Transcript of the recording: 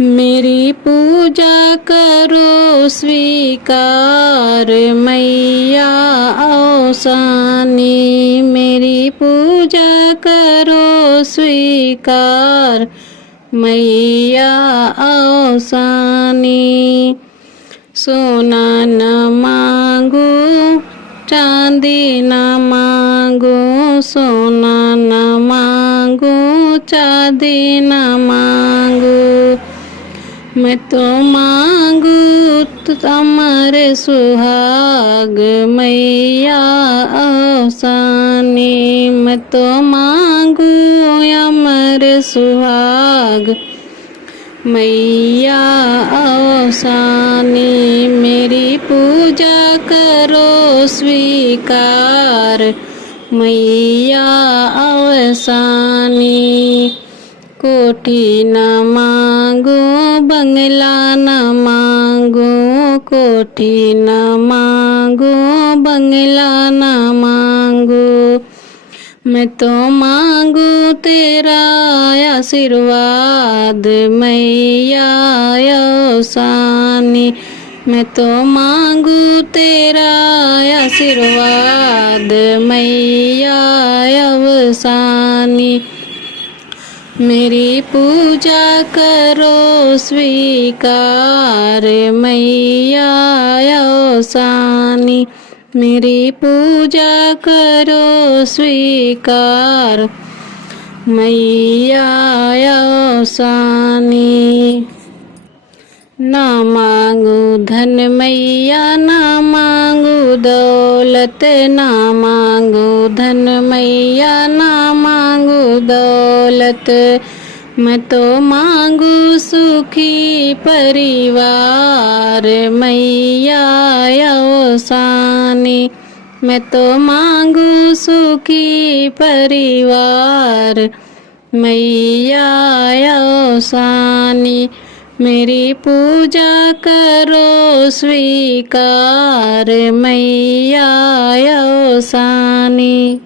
मेरी पूजा करो स्वीकार मैया औसानी। मेरी पूजा करो स्वीकार मैया औसानी। सोना न मांगो चांदी न मांगो, सोना न मांगो चांदी न मांगो। मैं तो मांगू अमर सुहाग मैया औसानी। मैं तो मांगू अमर सुहाग मैया औसानी। मेरी पूजा करो स्वीकार मैया औसानी। कोठी न मांगो बंगला न मांगो, कोठी न मांगो बंगला न मांगो। मैं तो मांगू तेरा आशीर्वाद मैया औसानी। मैं तो मांगू तेरा आशीर्वाद मैया औसानी। मेरी पूजा करो स्वीकार मैया औसानी। मेरी पूजा करो स्वीकार मैया औसानी। ना मांगू धन मैया ना मांगू दौलत, ना मांगू धन मैया ना मांगू दौलत। मैं तो मांगू सुखी परिवार मैया औसानी। मैं तो मांगू सुखी परिवार मैया औसानी। मेरी पूजा करो स्वीकार मैया औसानी।